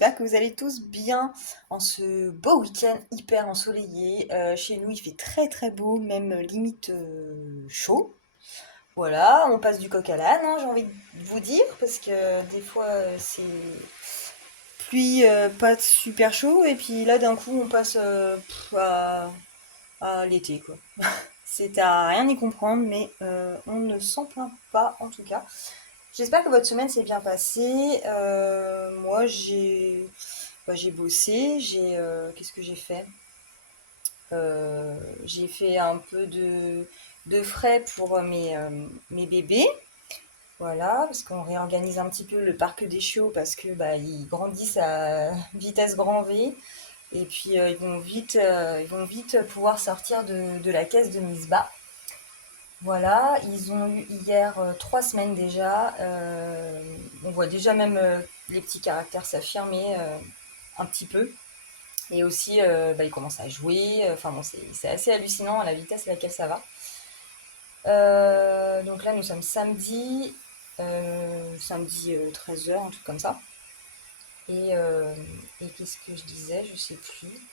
j'espère que vous allez tous bien en ce beau week-end hyper ensoleillé. Chez nous, il fait très très beau, même limite chaud. Voilà, on passe du coq à l'âne, hein, j'ai envie de vous dire, parce que des fois c'est pluie, pas super chaud, et puis là d'un coup on passe à l'été quoi. C'est à rien y comprendre, mais on ne s'en plaint pas en tout cas. J'espère que votre semaine s'est bien passée. Moi, j'ai bossé. Qu'est-ce que j'ai fait? J'ai fait un peu de frais pour mes bébés. Voilà, parce qu'on réorganise un petit peu le parc des chiots parce que bah, ils grandissent à vitesse grand V. Et puis ils vont vite pouvoir sortir de la caisse de mise bas. Voilà, ils ont eu hier 3 semaines déjà. On voit déjà même les petits caractères s'affirmer un petit peu. Et aussi, bah, ils commencent à jouer. Enfin bon, c'est assez hallucinant à la vitesse à laquelle ça va. Donc là, nous sommes samedi 13h, un truc comme ça. Et, euh, et qu'est-ce que je disais? Je sais plus.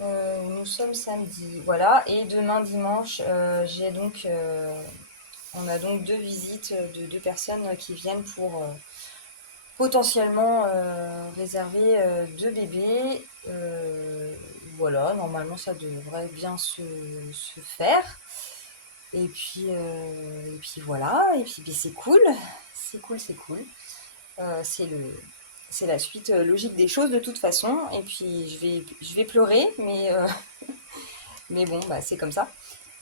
Nous sommes samedi, voilà. Et demain dimanche, on a donc deux visites de deux personnes qui viennent pour potentiellement réserver deux bébés. Voilà, normalement ça devrait bien se faire. Et puis voilà, et puis c'est cool, c'est cool, c'est cool. C'est la suite logique des choses de toute façon. Et puis je vais pleurer, mais bon, bah, c'est comme ça.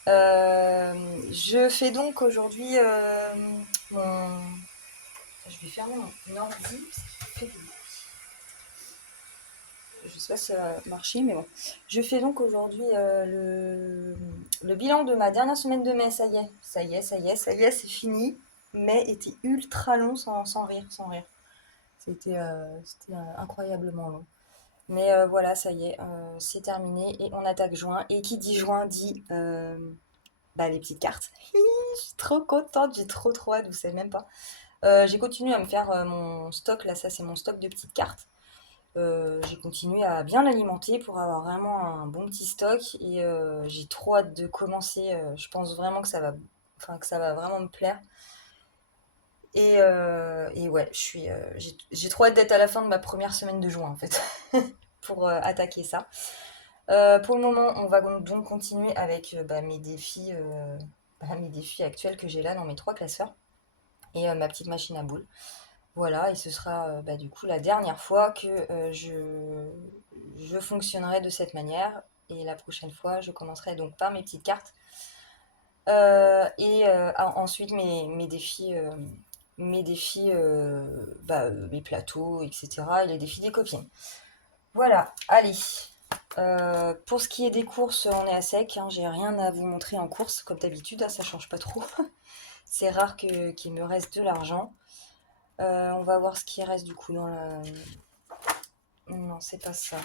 Euh, je fais donc aujourd'hui mon. Je vais fermer mon ordi parce qu'il fait du bruit. Je sais pas si ça va marcher, mais bon. Je fais donc aujourd'hui le bilan de ma dernière semaine de mai. Ça y est, ça y est, ça y est, ça y est, c'est fini. Mai était ultra long sans rire, sans rire. C'était incroyablement long. Mais voilà, ça y est, c'est terminé et on attaque juin. Et qui dit juin dit bah, les petites cartes. Je suis trop contente, j'ai trop hâte, vous savez même pas. J'ai continué à me faire mon stock, là ça c'est mon stock de petites cartes. J'ai continué à bien l'alimenter pour avoir vraiment un bon petit stock et j'ai trop hâte de commencer. Je pense vraiment que ça va vraiment me plaire. Et ouais, j'ai trop hâte d'être à la fin de ma première semaine de juin en fait pour attaquer ça. Pour le moment, on va donc continuer avec mes défis actuels que j'ai là dans mes trois classeurs et ma petite machine à boules. Voilà, et ce sera bah, du coup la dernière fois que je fonctionnerai de cette manière. Et la prochaine fois, je commencerai donc par mes petites cartes ensuite mes défis, mes plateaux, etc. Et les défis des copines. Voilà, allez. Pour ce qui est des courses, on est à sec, hein, j'ai rien à vous montrer en course, comme d'habitude, hein, ça change pas trop. C'est rare qu'il me reste de l'argent. On va voir ce qui reste du coup dans la. Non, c'est pas ça.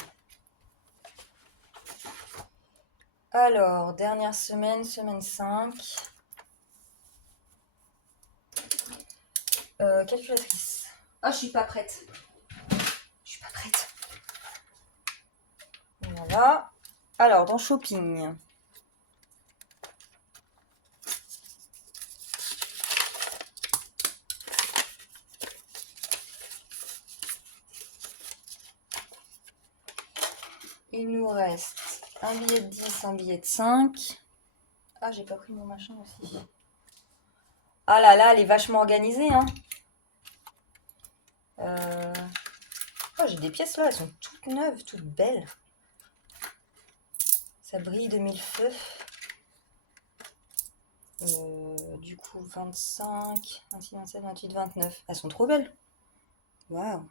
Alors, dernière semaine, semaine 5. Calculatrice. Ah, je suis pas prête. Je suis pas prête. Voilà. Alors, dans shopping. Il nous reste un billet de 10, un billet de 5. Ah, j'ai pas pris mon machin aussi. Ah là là, elle est vachement organisée, hein. Euh... Oh, j'ai des pièces là, elles sont toutes neuves, toutes belles. Ça brille de mille feux. Du coup, 25, 26, 27, 28, 29. Elles sont trop belles. Waouh.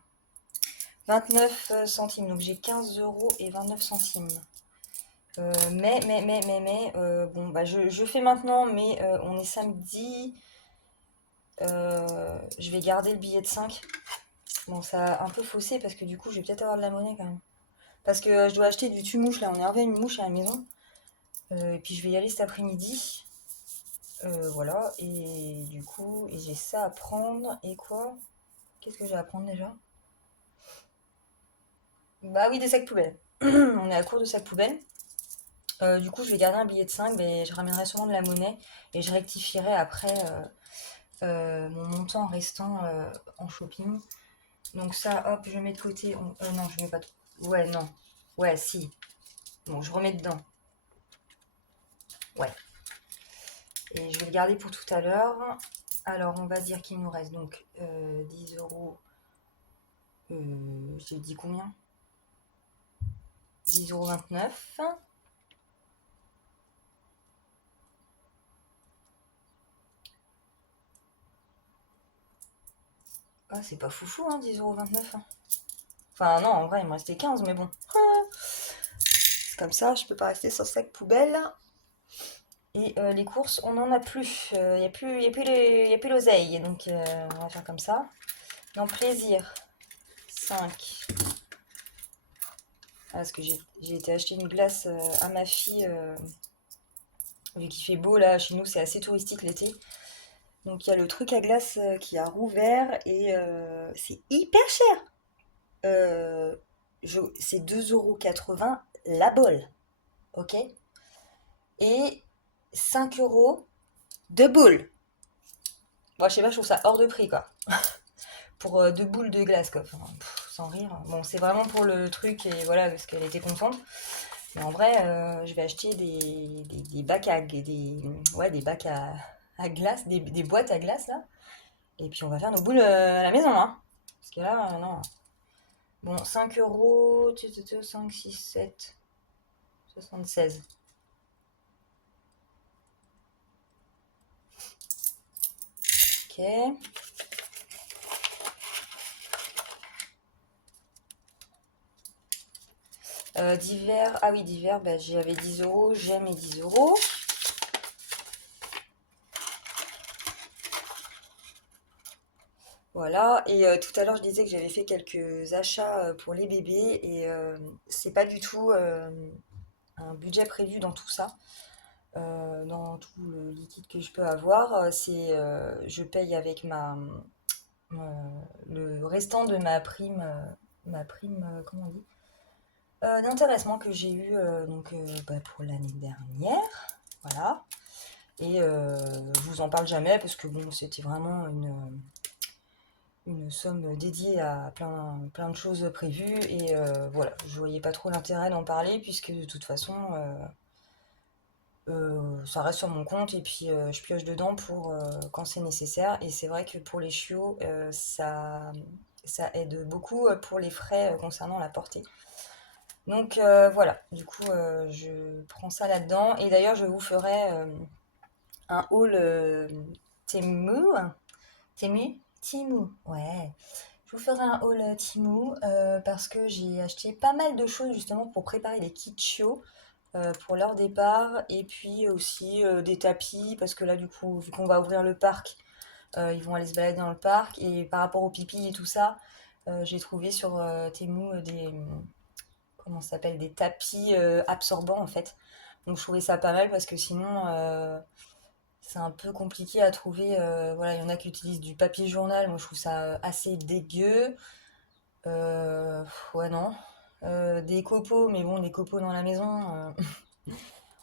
29 centimes, donc j'ai 15 euros et 29 centimes. Bon, bah je fais maintenant, mais on est samedi. Je vais garder le billet de 5. Bon, ça a un peu faussé parce que du coup, je vais peut-être avoir de la monnaie quand même. Parce que je dois acheter du tue-mouche là. On est arrivé à une mouche à la maison. Et puis je vais y aller cet après-midi. Voilà. Et du coup, j'ai ça à prendre. Et quoi? Qu'est-ce que j'ai à prendre déjà? Bah oui, des sacs poubelles. On est à court de sacs poubelles. Du coup, je vais garder un billet de 5, mais je ramènerai sûrement de la monnaie et je rectifierai après mon montant restant en shopping. Donc ça, hop, je mets de côté. Non, je mets pas. Ouais, non. Ouais, si. Bon, je remets dedans. Ouais. Et je vais le garder pour tout à l'heure. Alors, on va dire qu'il nous reste donc 10 euros. J'ai dit combien? 10,29 €. Ah, c'est pas foufou, hein, 10,29 €. Hein. Enfin, non, en vrai, il me restait 15, mais bon. Ah, c'est comme ça, je peux pas rester sur sac poubelle. Et les courses, on n'en a plus. Il n'y a plus, y a plus l'oseille. Donc, on va faire comme ça. Dans plaisir, 5. Ah, parce que j'ai été acheter une glace à ma fille. Vu qu'il fait beau, là, chez nous, c'est assez touristique l'été. Donc, il y a le truc à glace qui a rouvert et c'est hyper cher. Euh, c'est 2,80 € la bolle. Ok? Et 5 € de boule. Moi, je sais pas, je trouve ça hors de prix, quoi. Pour 2 boules de glace, quoi. Enfin, sans rire. Bon, c'est vraiment pour le truc, et voilà, parce qu'elle était contente. Mais en vrai, je vais acheter des bacs ouais, des bacs à glace, des boîtes à glace, là. Et puis, on va faire nos boules à la maison, hein. Parce que là, non. Bon, 5 €, 5, 6, 7, 76. Ok. Divers, ah oui, divers, bah, j'avais 10 euros, j'ai mes 10 euros. Voilà, et tout à l'heure je disais que j'avais fait quelques achats pour les bébés et c'est pas du tout un budget prévu dans tout ça, dans tout le liquide que je peux avoir. Je paye avec euh, le restant de ma prime, comment on dit, d'intéressement que j'ai eu donc bah, pour l'année dernière, voilà. Et je vous en parle jamais parce que bon, c'était vraiment une somme dédiée à plein de choses prévues et voilà, je voyais pas trop l'intérêt d'en parler puisque de toute façon ça reste sur mon compte et puis je pioche dedans pour quand c'est nécessaire et c'est vrai que pour les chiots ça aide beaucoup pour les frais concernant la portée. Donc voilà, du coup je prends ça là-dedans et d'ailleurs je vous ferai un haul Temu, Temu, ouais. Je vous ferai un haul Temu parce que j'ai acheté pas mal de choses justement pour préparer les kits chiots pour leur départ et puis aussi des tapis parce que là du coup vu qu'on va ouvrir le parc, ils vont aller se balader dans le parc et par rapport au pipi et tout ça, j'ai trouvé sur Temu des comment ça s'appelle des tapis absorbants en fait. Donc je trouvais ça pas mal parce que sinon c'est un peu compliqué à trouver. Voilà, il y en a qui utilisent du papier journal. Moi, je trouve ça assez dégueu. Ouais, non. Des copeaux, mais bon, des copeaux dans la maison,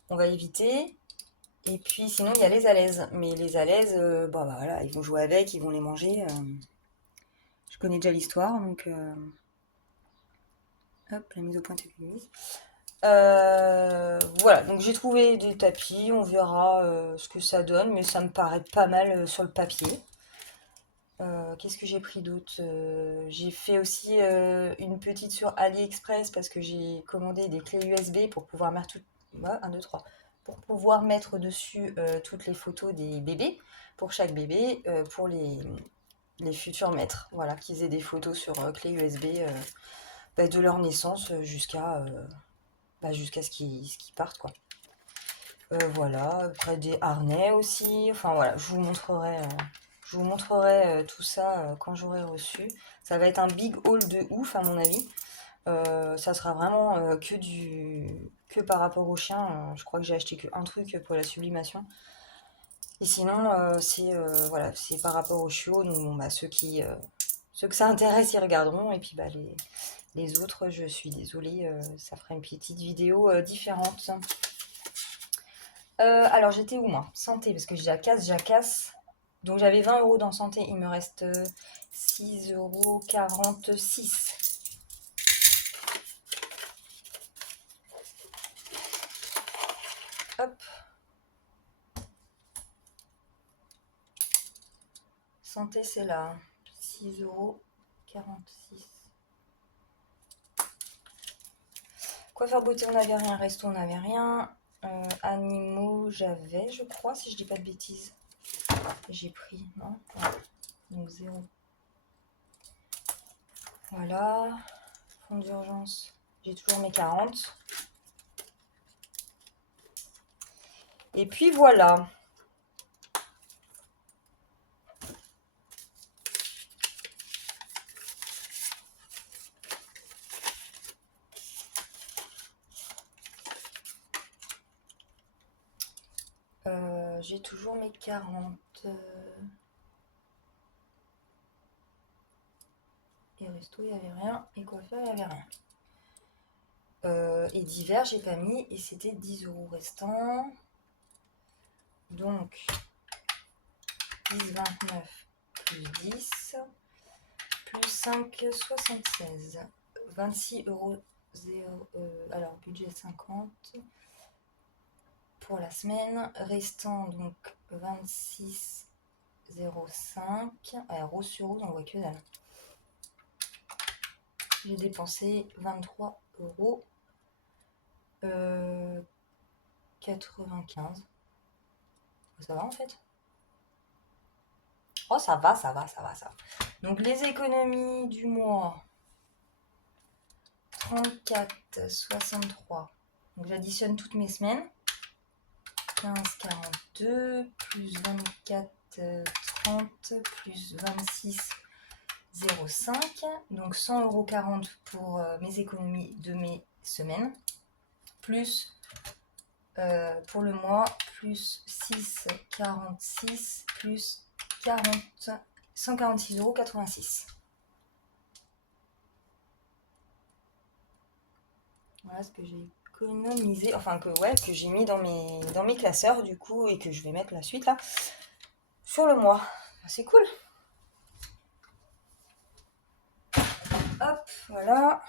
on va éviter. Et puis, sinon, il y a les alaises. Mais les alaises, bah voilà, ils vont jouer avec, ils vont les manger. Je connais déjà l'histoire, donc hop, la mise au point est mise. Voilà, donc j'ai trouvé des tapis, on verra ce que ça donne, mais ça me paraît pas mal sur le papier. Qu'est-ce que j'ai pris d'autre? J'ai fait aussi une petite sur AliExpress parce que j'ai commandé des clés USB pour pouvoir mettre ouais, 1, 2, 3. Pour pouvoir mettre dessus toutes les photos des bébés, pour chaque bébé, pour les futurs maîtres. Voilà, qu'ils aient des photos sur clé USB bah, de leur naissance jusqu'à ce qu'ils partent, quoi. Voilà, après des harnais aussi. Enfin voilà, je vous montrerai tout ça quand j'aurai reçu. Ça va être un big haul de ouf à mon avis. Ça sera vraiment que par rapport au chien. Je crois que j'ai acheté qu'un truc pour la sublimation. Et sinon, voilà, c'est par rapport aux chiots. Donc bon, bah, ceux que ça intéresse, ils regarderont. Et puis bah, Les autres, je suis désolée, ça fera une petite vidéo différente. Alors, j'étais où, moi? Santé, parce que jacasse. Donc, j'avais 20 euros dans santé. Il me reste 6,46 €. Hop. Santé, c'est là. 6,46 €. Coiffeur beauté, on n'avait rien. Resto, on n'avait rien. Animaux, j'avais, je crois, si je dis pas de bêtises. J'ai pris, non? Ouais. Donc 0. Voilà. Fonds d'urgence, j'ai toujours mes 40. Et puis voilà. J'ai toujours mes 40. Et resto, il n'y avait rien. Et coiffeur, il n'y avait rien. Et divers, j'ai pas mis. Et c'était 10 € restants. Donc, 10,29 plus 10 plus 5,76. 26 €. Alors, budget 50. Pour la semaine, restant donc 26,05. Euro sur euro, on voit que dalle. J'ai dépensé 23 €. 95. Ça va en fait. Oh, ça va. Donc les économies du mois. 34,63. Donc j'additionne toutes mes semaines. 15,42 plus 24,30 plus 26,05. Donc 100,40 € pour mes économies de mes semaines. Plus pour le mois, plus 6,46 plus 146,86 €. Voilà ce que j'ai économisé, enfin que j'ai mis dans mes classeurs du coup et que je vais mettre la suite là sur le mois. C'est cool. Hop, voilà.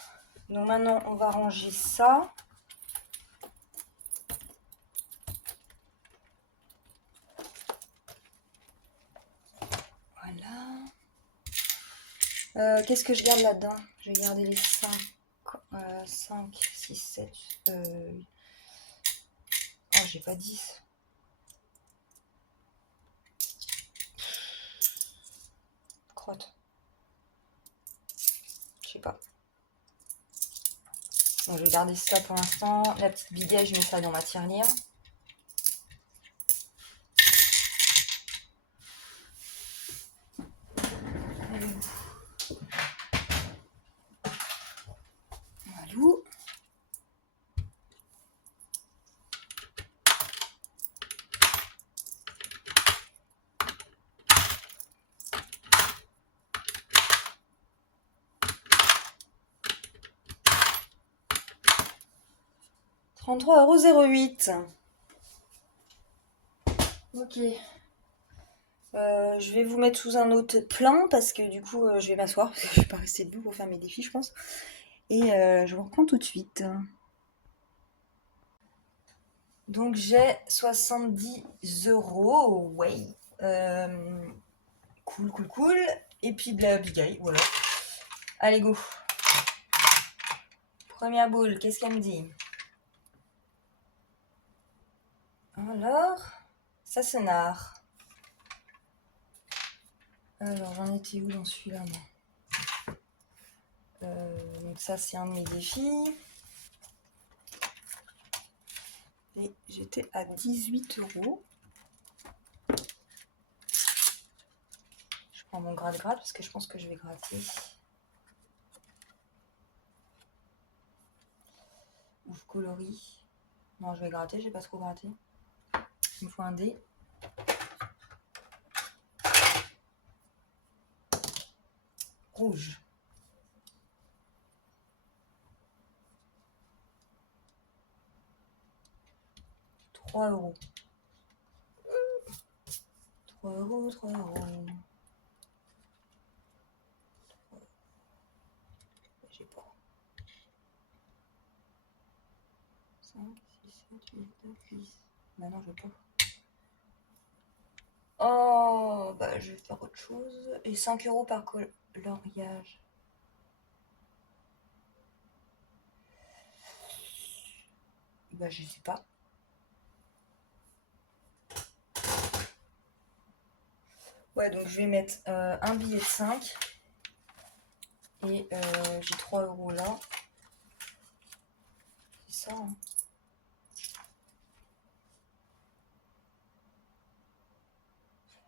Donc maintenant on va ranger ça. Voilà. Qu'est-ce que je garde là-dedans? Je vais garder les 5, 6, 7. Oh, j'ai pas 10. Crotte. Je sais pas. Donc, je vais garder ça pour l'instant. La petite bidet, je mets ça dans ma tirelire. Walou. €33,08. Ok. Je vais vous mettre sous un autre plan parce que du coup je vais m'asseoir parce que je vais pas rester debout pour faire mes défis je pense. Et je vous reprends tout de suite. Donc j'ai 70 €. Ouais. Cool. Et puis de la bigaille, voilà. Allez go. Première boule, qu'est-ce qu'elle me dit? Alors, ça sonare. Alors, j'en étais où dans celui-là, moi? Donc ça, c'est un de mes défis. Et j'étais à 18 €. Je prends mon gratte-gratte parce que je pense que je vais gratter. Ouf, coloris. Non, je vais gratter, j'ai pas trop gratté. Il me faut un dé. Rouge. 3 euros. 3 euros, 3 euros. J'ai pas. 5, 6, 7, 8, 9, 10. Bah non, je veux pas. Oh, bah je vais faire autre chose. Et 5 euros par coloriage. Bah je sais pas. Ouais, donc je vais mettre un billet de 5. Et j'ai 3 euros là. C'est ça, hein.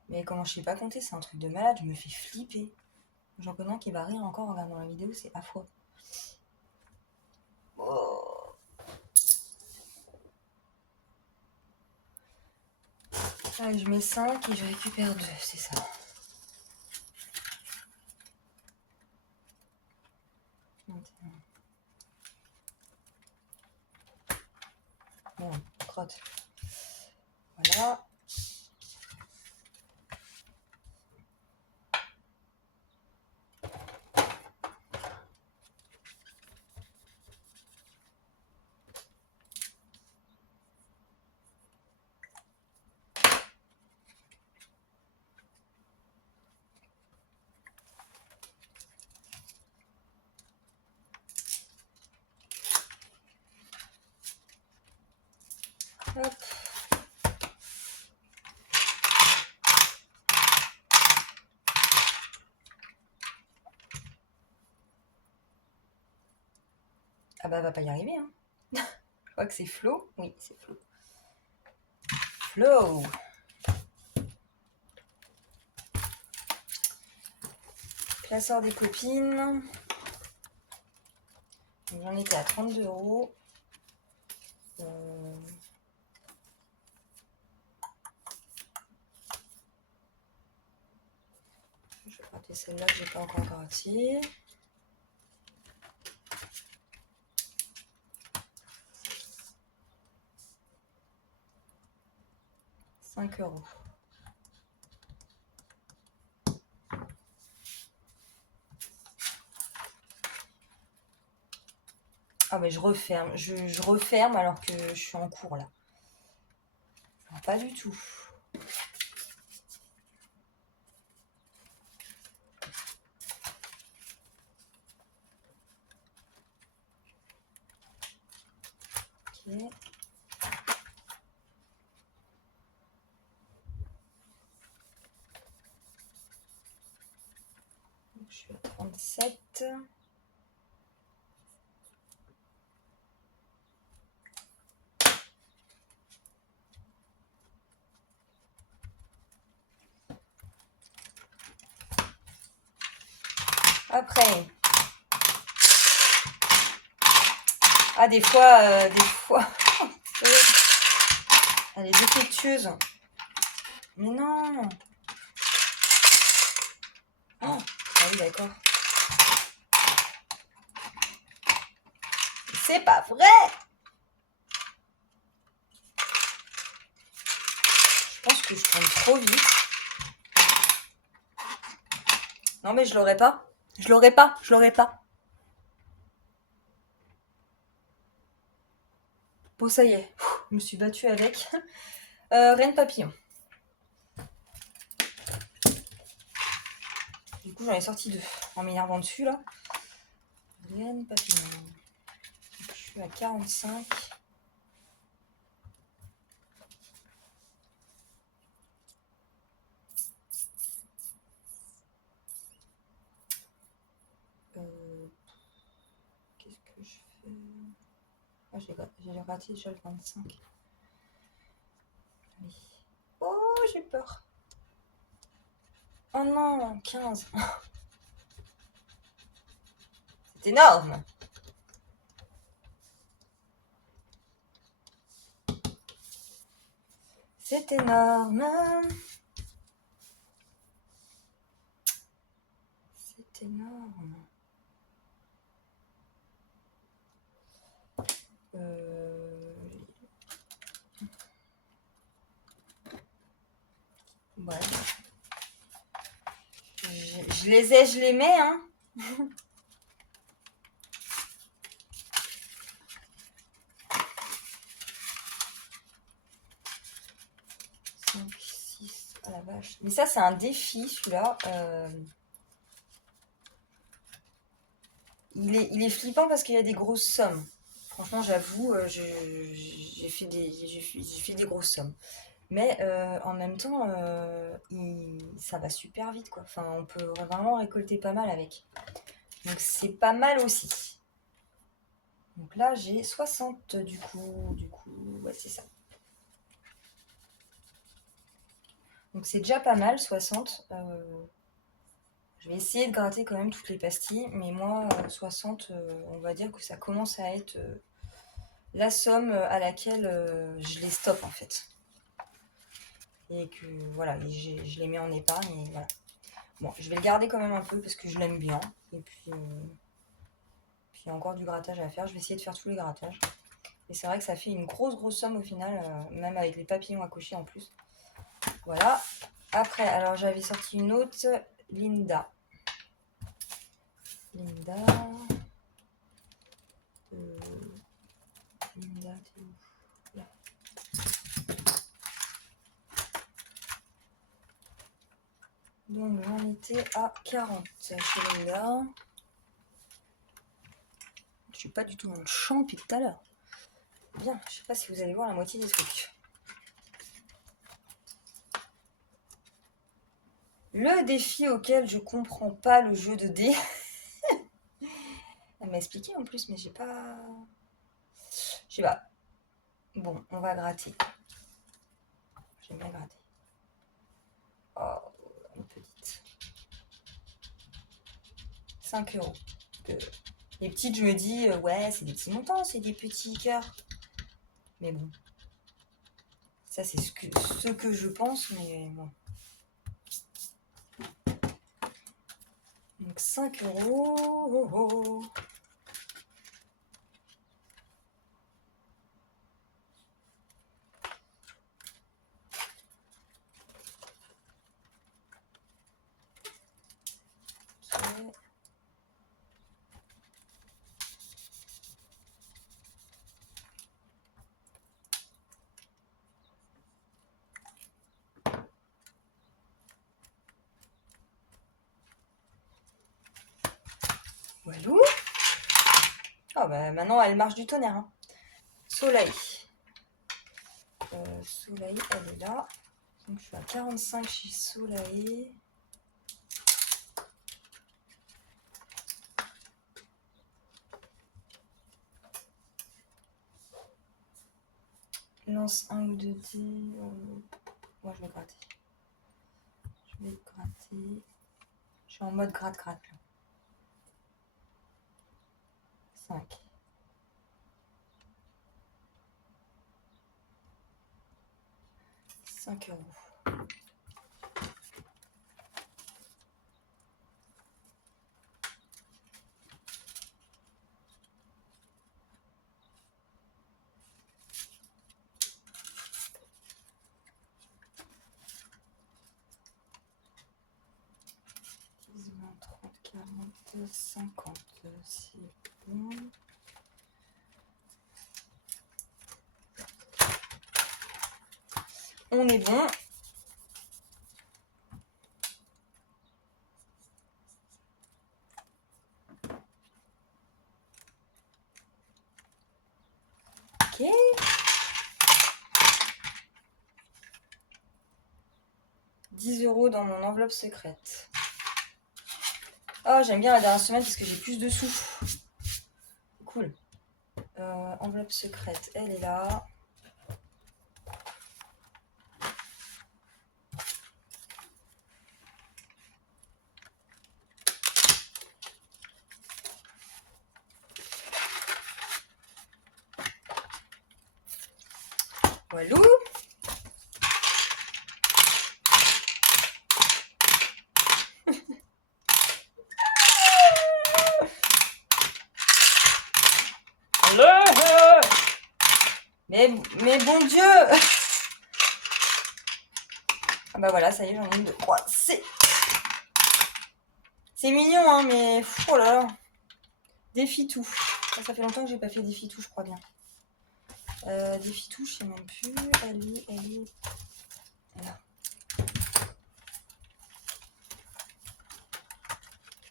Mais comment je sais pas compter, c'est un truc de malade, je me fais flipper. J'en connais un qui va rire encore en regardant la vidéo, c'est affreux. Oh. Allez, je mets 5 et je récupère 2, c'est ça. Bon, crotte. Voilà. Hop. Ah bah, elle va pas y arriver, hein. Je crois que c'est Flo. Oui, c'est Flo. Flo. Classeur des copines. J'en étais à 32 euros. Je vais rater celle-là que j'ai pas encore gratté. €5. Ah mais je referme. Je referme alors que je suis en cours là. Non, pas du tout. Ok. Je suis à 37. Après. Ah, des fois. Elle est défectueuse. Mais non. Oh, ah oui, d'accord. C'est pas vrai. Je pense que je tourne trop vite. Non mais je l'aurais pas. Je l'aurais pas. Je l'aurais pas. Bon, ça y est. Je me suis battue avec. Reine papillon. Du coup, j'en ai sorti 2 en m'énervant dessus là. Reine papillon. Je suis à 45. Qu'est-ce que je fais? Ah, j'ai raté déjà le 25. Allez. Oh, j'ai peur. Oh non, 15. C'est énorme. C'est énorme. C'est énorme. Ouais. Je les ai, je les mets, hein. 5, 6, ah la vache. Mais ça, c'est un défi, celui-là. Il est flippant parce qu'il y a des grosses sommes. Franchement, j'avoue, j'ai fait des grosses sommes. Mais en même temps, ça va super vite, quoi. Enfin, on peut vraiment récolter pas mal avec. Donc c'est pas mal aussi. Donc là, j'ai 60 du coup. Ouais, c'est ça. Donc c'est déjà pas mal, 60. Je vais essayer de gratter quand même toutes les pastilles. Mais moi, 60, on va dire que ça commence à être la somme à laquelle je les stoppe en fait. Et que voilà, je les mets en épargne et voilà. Bon, je vais le garder quand même un peu parce que je l'aime bien. Et puis il y a encore du grattage à faire. Je vais essayer de faire tous les grattages. Et c'est vrai que ça fait une grosse somme au final, même avec les papillons à cocher en plus. Voilà. Après, alors j'avais sorti une autre, Linda. Linda, t'es où? Là. Donc j'en étais à 40 chez Linda. Je suis pas du tout dans le champ depuis tout à l'heure. Bien, je sais pas si vous allez voir la moitié des trucs. Le défi auquel je comprends pas le jeu de dés. Elle m'a expliqué en plus, mais j'ai pas. Je sais pas. Bon, on va gratter. J'aime bien gratter. Oh, une petite. 5 euros. Les petites, je me dis, ouais, c'est des petits montants, c'est des petits cœurs. Mais bon. Ça, c'est ce que je pense, mais bon. Donc 5 euros. Oh, oh. Okay. Walou. Oh bah maintenant elle marche du tonnerre. Hein. Soleil. Soleil, elle est là. Donc je suis à 45 chez Soleil. Lance un ou deux dés. Moi je vais gratter. Je vais gratter. Je suis en mode gratte-gratte là. 5. 5 euros. « 40, 50, c'est bon. On est bon. Ok. 10 euros dans mon enveloppe secrète. Oh, j'aime bien la dernière semaine parce que j'ai plus de sous. Cool. Enveloppe secrète, elle est là. Walou. Mais bon Dieu. Ah bah voilà, ça y est, j'en ai une de 3. C'est mignon, hein, mais... Oh là là. Défi tout. Ça fait longtemps que j'ai pas fait défi tout, je crois bien. Défi tout, je sais même plus. Elle est... Là.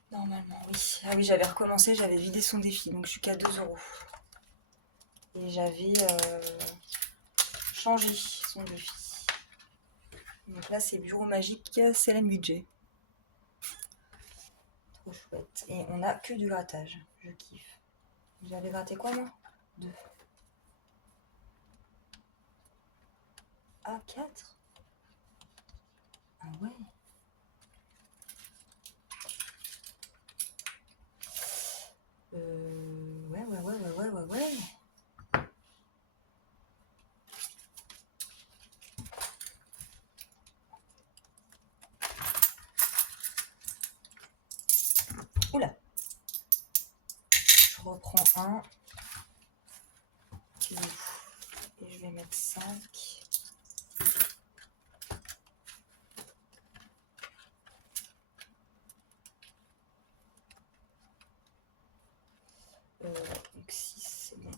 Normalement, oui. Ah oui, j'avais recommencé, j'avais vidé son défi, donc je suis qu'à 2 €. Et j'avais changé son défi. Donc là, c'est bureau magique, c'est la budget. Trop chouette. Et on a que du grattage. Je kiffe. J'avais gratté quoi, moi 2. Ah, 4. Ah ouais. Ouais. Oula. Je reprends un. Et je vais mettre 5. Donc 6, c'est bon.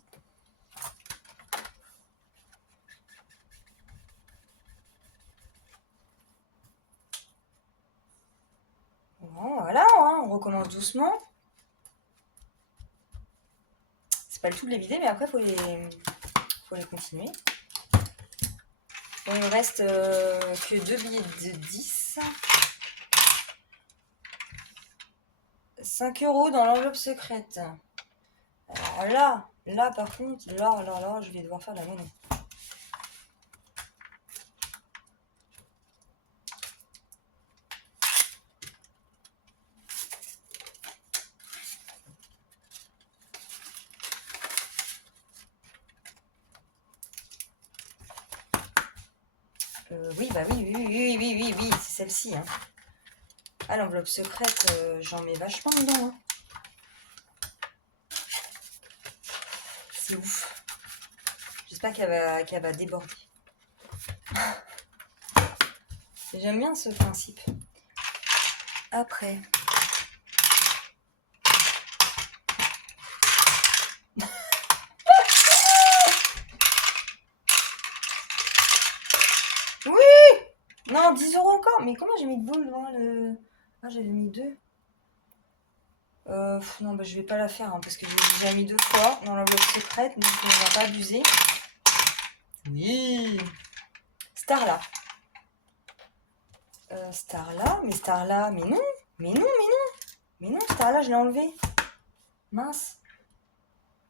Bon, voilà, hein, on recommence doucement. C'est pas le tout de les vider, mais après, faut les continuer. Bon, il me reste que 2 billets de 10. 5 € dans l'enveloppe secrète. Alors là, par contre, là, je vais devoir faire de la monnaie. Oui, bah oui, c'est celle-ci. Hein. Ah, l'enveloppe secrète, j'en mets vachement dedans. Hein. C'est ouf. J'espère qu'elle va déborder. J'aime bien ce principe. Après. Oui! Non, 10 € encore. Mais comment j'ai mis de boule devant le... Ah, j'avais mis 2. Non, bah, je vais pas la faire hein, parce que j'ai déjà mis 2 fois dans l'enveloppe secrète, donc on va pas abuser. Oui. Starla. Starla, mais non. Mais non, Starla, je l'ai enlevé. Mince.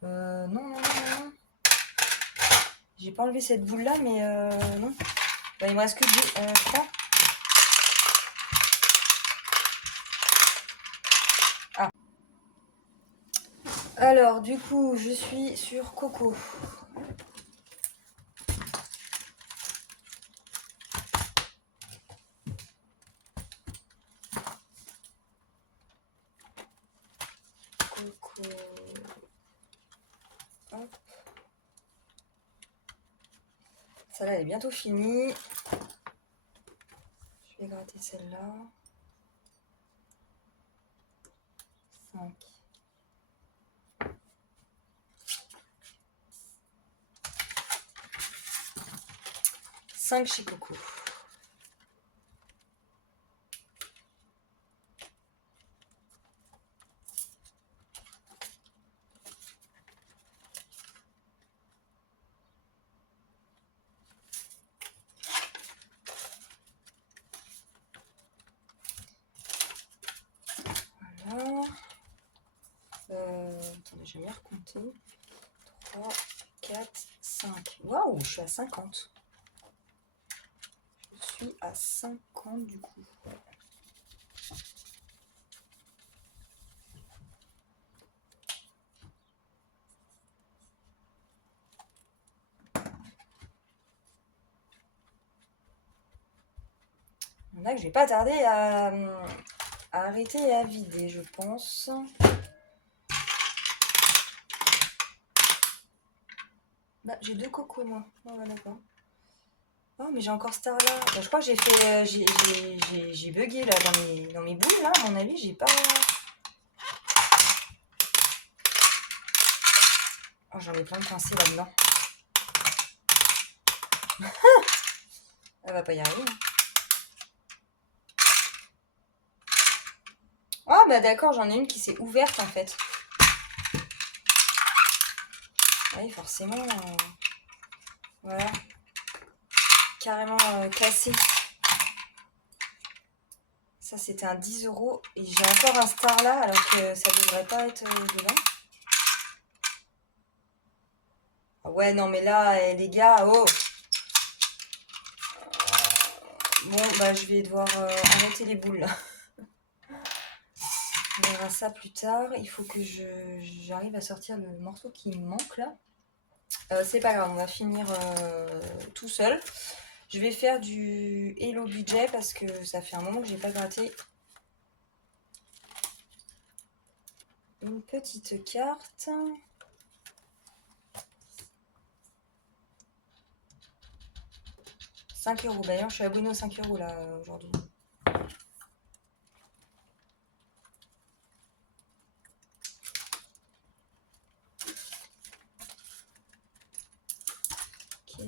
Non. J'ai pas enlevé cette boule là, mais non. Bah, il me reste que 3. Ah. Alors, du coup, je suis sur Coco. Coco. Hop. Celle-là, elle est bientôt finie. Je vais gratter celle-là. 5. 5 chez Coco. Voilà. Attendez, je vais bien recompter. 3, 4, 5. Waouh, je suis à 50. Je suis à 50 du coup. Ouais. Là, je vais pas tarder à arrêter et à vider, je pense. Bah, j'ai 2 cocos, moi. Oh, d'accord. Oh, mais j'ai encore Star là. Bah, je crois que j'ai fait. J'ai bugué là dans mes boules là. À mon avis, j'ai pas. Oh, j'en ai plein de pincées là-dedans. Elle va pas y arriver. Oh, bah d'accord, j'en ai une qui s'est ouverte en fait. Oui, forcément. Voilà. Carrément cassé. Ça, c'était un 10 €. Et j'ai encore un Star là, alors que ça devrait pas être dedans. Ah ouais, non, mais là, les gars, oh! Bon, bah, je vais devoir arrêter les boules là. On verra ça plus tard. Il faut que j'arrive à sortir le morceau qui me manque là. C'est pas grave, on va finir tout seul. Je vais faire du Hello Budget parce que ça fait un moment que j'ai pas gratté une petite carte. 5 €. D'ailleurs, je suis abonnée aux 5 € là aujourd'hui. Ok.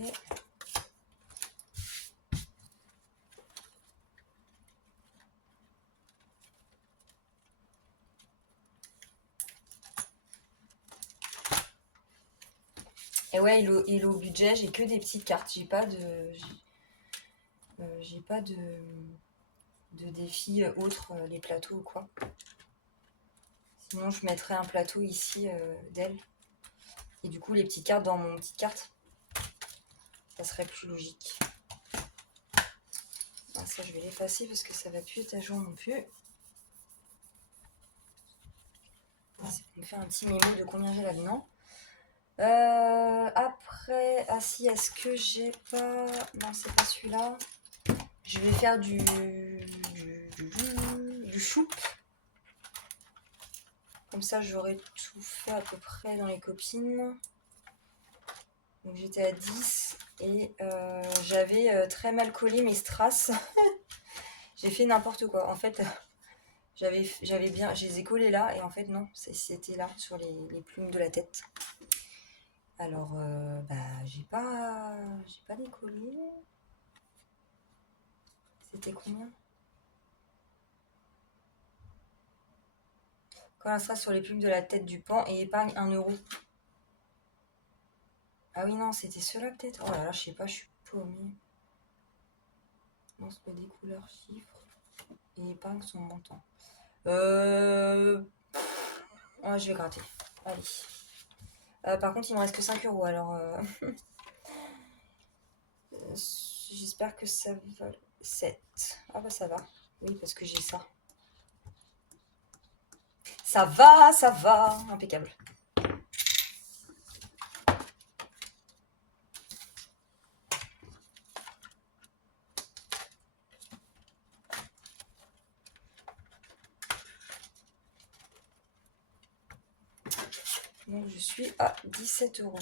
Et ouais, Hello Budget, j'ai que des petites cartes. J'ai pas de défis autres, les plateaux ou quoi. Sinon, je mettrais un plateau ici d'elle. Et du coup, les petites cartes dans mon petite carte. Ça serait plus logique. Ah, ça, je vais l'effacer parce que ça va plus être à jour non plus. C'est pour me faire un petit mémo de combien j'ai là-dedans. Après, ah si, est-ce que j'ai pas... Non, c'est pas celui-là. Je vais faire du choup. Comme ça, j'aurai tout fait à peu près dans les copines. Donc j'étais à 10 et j'avais très mal collé mes strass. J'ai fait n'importe quoi. En fait, j'avais bien, je les ai collés là et en fait non, c'était là sur les plumes de la tête. Alors, bah j'ai pas décollé. C'était combien? Colle un strass sur les plumes de la tête du pan et épargne 1 €. Ah oui non, c'était cela peut-être. Oh là là, je sais pas, je suis paumée. Non, c'est pas des couleurs chiffres et épargne son montant. Ouais, je vais gratter. Allez. Par contre, il me reste que 5 € alors. J'espère que ça va. 7. Ah bah ça va. Oui, parce que j'ai ça. Ça va, ça va. Impeccable. Donc je suis à 17 €.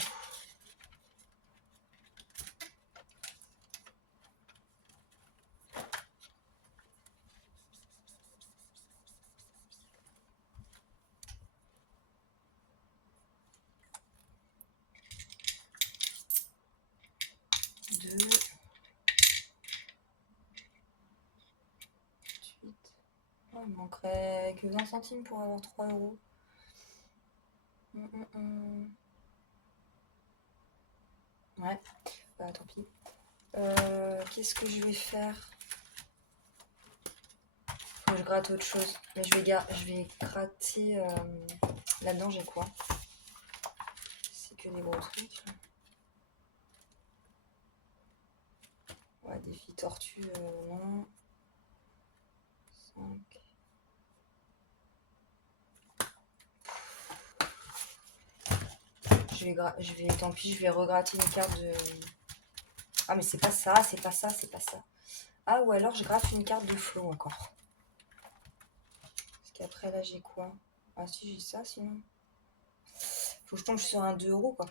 Oh, il me manquerait que 20 centimes pour avoir 3 €. Ouais, bah tant pis. Qu'est-ce que je vais faire? Faut que je gratte autre chose. Mais je vais gratter. Là-dedans, j'ai quoi? C'est que des gros trucs. Ouais, défi tortue, non. 5. Tant pis, je vais regratter une carte de... Ah, mais c'est pas ça, c'est pas ça, c'est pas ça. Ah, ou alors je gratte une carte de flow encore. Parce qu'après, là, j'ai quoi? Ah, si, j'ai ça, sinon. Faut que je tombe sur un 2 € quoi.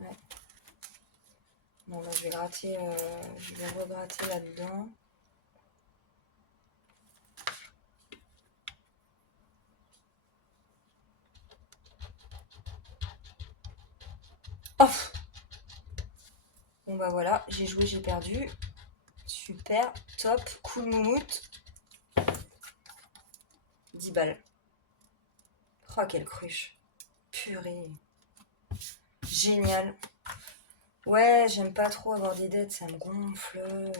Ouais. Bon, bah, je vais gratter, je vais regratter là-dedans. Oh! Bon bah voilà, j'ai joué, j'ai perdu. Super, top, cool moumoute. 10 balles. Oh, quelle cruche. Purée. Génial. Ouais, j'aime pas trop avoir des dettes, ça me gonfle.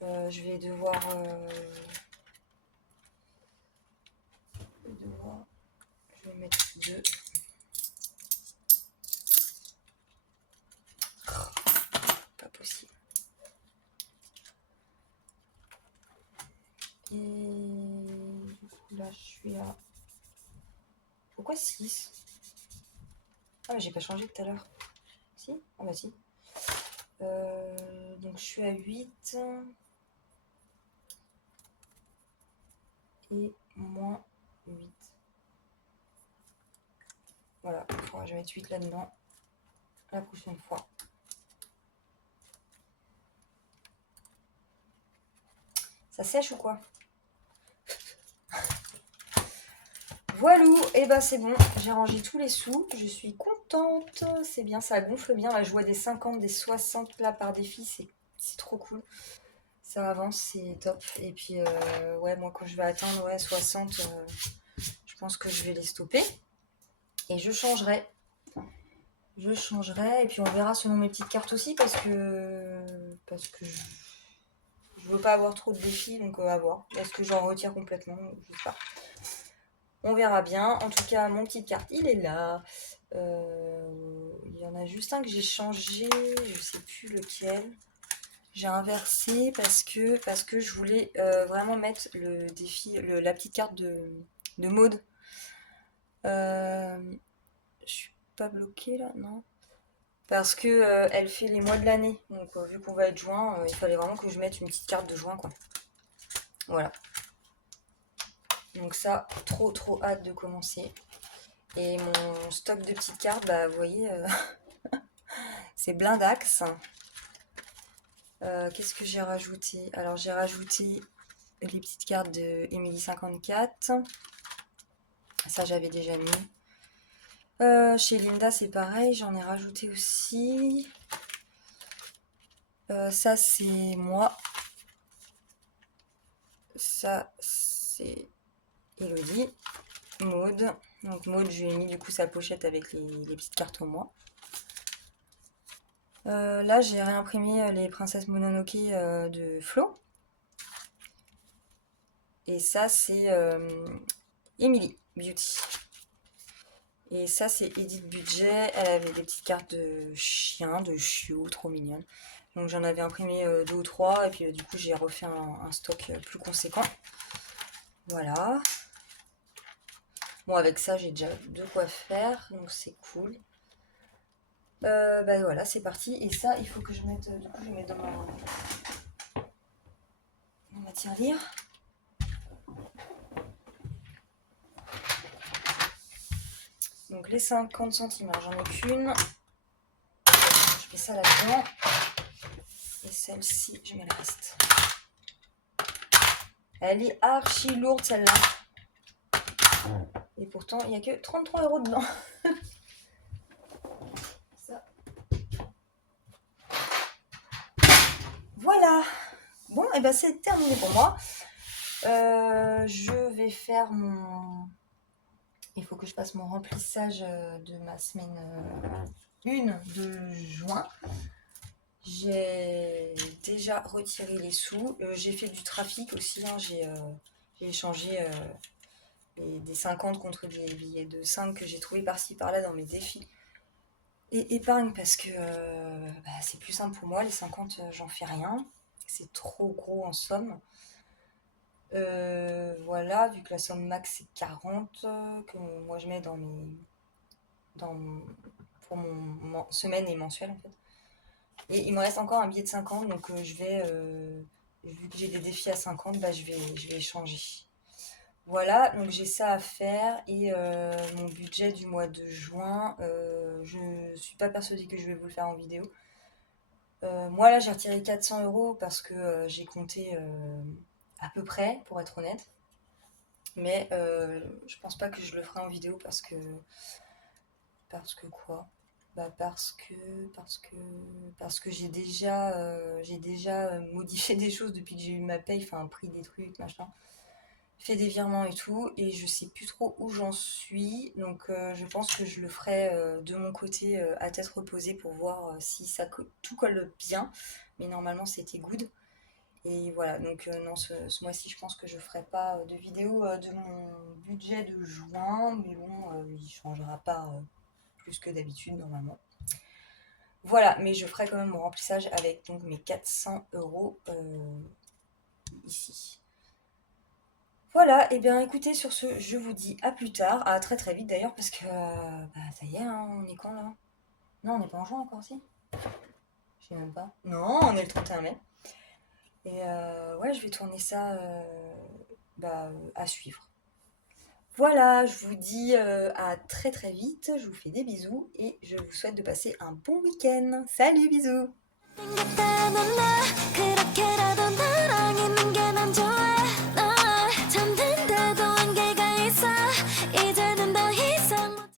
Je vais devoir... Je vais mettre 2. Pas possible. Et du coup, là, je suis à... Pourquoi 6? Ah, mais j'ai pas changé tout à l'heure. Si? Ah bah si. Donc je suis à 8. Et moins 8. Voilà, je vais mettre 8 là-dedans. La prochaine fois. Ça sèche ou quoi? Voilou, et bah c'est bon, j'ai rangé tous les sous, je suis contente, c'est bien, ça gonfle bien, là je vois des 50, des 60 là par défi, c'est trop cool, ça avance, c'est top, et puis ouais, moi quand je vais atteindre 60, je pense que je vais les stopper, et je changerai, et puis on verra selon mes petites cartes aussi, parce que je veux pas avoir trop de défis, donc à voir, est-ce que j'en retire complètement, je sais pas. On verra bien. En tout cas, mon petit carte, il est là. Il y en a juste un que j'ai changé. Je sais plus lequel. J'ai inversé parce que je voulais vraiment mettre le défi, la petite carte de Maud. Je suis pas bloquée là, non? Parce que elle fait les mois de l'année. Donc vu qu'on va être juin, il fallait vraiment que je mette une petite carte de juin, quoi. Voilà. Donc ça, trop hâte de commencer. Et mon stock de petites cartes, bah vous voyez, c'est blindax. Qu'est-ce que j'ai rajouté? Alors j'ai rajouté les petites cartes de Emily 54. Ça j'avais déjà mis. Chez Linda c'est pareil, j'en ai rajouté aussi. Ça c'est moi. Ça c'est Elodie. Maud. Donc Maud, je lui ai mis du coup sa pochette avec les petites cartes au mois. Là j'ai réimprimé les princesses Mononoke de Flo. Et ça c'est Emily Beauty. Et ça c'est Edith Budget. Elle avait des petites cartes de chiens, de chiots, trop mignonnes. Donc j'en avais imprimé 2 ou 3 et puis du coup j'ai refait un stock plus conséquent. Voilà. Bon, avec ça j'ai déjà de quoi faire, donc c'est cool. Bah voilà, c'est parti. Et ça, il faut que je mette, du coup je vais mettre dans ma tirelire. Donc les 50 centimes, j'en ai qu'une. Je mets ça là-dedans. Et celle-ci, je mets le reste. Elle est archi lourde celle-là. Et pourtant, il n'y a que 33 € dedans. Ça. Voilà. Bon, et ben c'est terminé pour moi. Je vais faire mon... Il faut que je fasse mon remplissage de ma semaine 1 de juin. J'ai déjà retiré les sous. J'ai fait du trafic aussi. Hein. J'ai échangé des 50 contre des billets de 5 que j'ai trouvé par-ci par-là dans mes défis. Et épargne parce que c'est plus simple pour moi. Les 50, j'en fais rien. C'est trop gros en somme. Voilà, vu que la somme max c'est 40, que moi je mets pour mon semaine et mensuel en fait. Et il me reste encore un billet de 50, donc je vais, vu que j'ai des défis à 50, je vais échanger. Voilà, donc j'ai ça à faire et mon budget du mois de juin, je suis pas persuadée que je vais vous le faire en vidéo. Moi là j'ai retiré 400 euros parce que j'ai compté à peu près, pour être honnête. Mais je pense pas que je le ferai en vidéo parce que... Parce que quoi? Bah parce que j'ai déjà modifié des choses depuis que j'ai eu ma paye, enfin pris des trucs, machin, fait des virements et tout, et je sais plus trop où j'en suis, donc je pense que je le ferai de mon côté à tête reposée pour voir si tout colle bien, mais normalement c'était good. Et voilà, donc non, ce mois-ci, je pense que je ferai pas de vidéo de mon budget de juin, mais bon, il changera pas plus que d'habitude normalement. Voilà, mais je ferai quand même mon remplissage avec donc mes 400 euros ici. Voilà, et bien écoutez, sur ce, je vous dis à plus tard, à très très vite d'ailleurs, parce que bah, ça y est, hein, on est quand là? Non, on n'est pas en juin encore, si? Je sais même pas. Non, on est le 31 mai. Et ouais, je vais tourner ça bah, à suivre. Voilà, je vous dis à très très vite, je vous fais des bisous et je vous souhaite de passer un bon week-end. Salut, bisous!